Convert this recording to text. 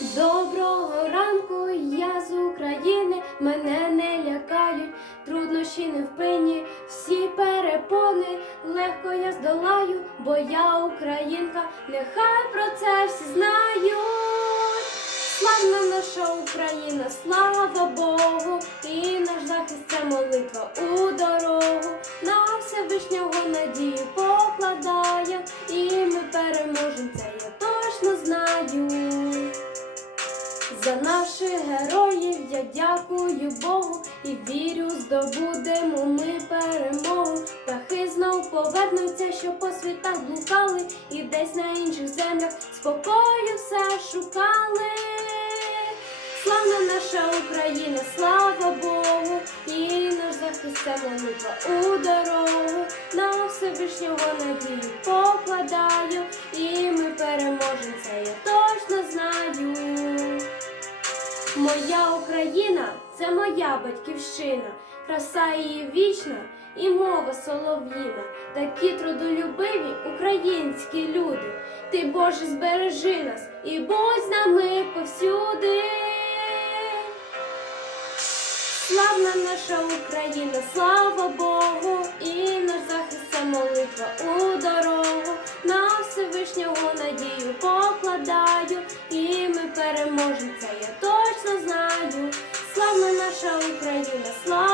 Доброго ранку, я з України, мене не лякають, труднощі не впинні, всі перепони, легко я здолаю, бо я українка, нехай про це всі знають. Славна наша Україна, слава Богу, і наш захист це молитва у дорогу. На Всевишнього надію покладаю, і ми переможемо, це я точно знаю. За наших героїв я дякую Богу і вірю, здобудемо ми перемогу. Птахи знов повернуться, що по світах блукали, і десь на інших землях спокою все шукали. Славна наша Україна, слава Богу, і наш захист це молитва у дорогу. На Всевишнього надію покладаю, і ми переможемо, це Моя Україна це моя батьківщина, краса її вічна і мова солов'їна. Такі трудолюбиві українські люди. Ти, Боже, збережи нас і будь з нами повсюди. Славна наша Україна, слава Богу, і наш захист це молитва у дорогу. На Всевишнього надію покладаю, і ми переможемо, Україна, слава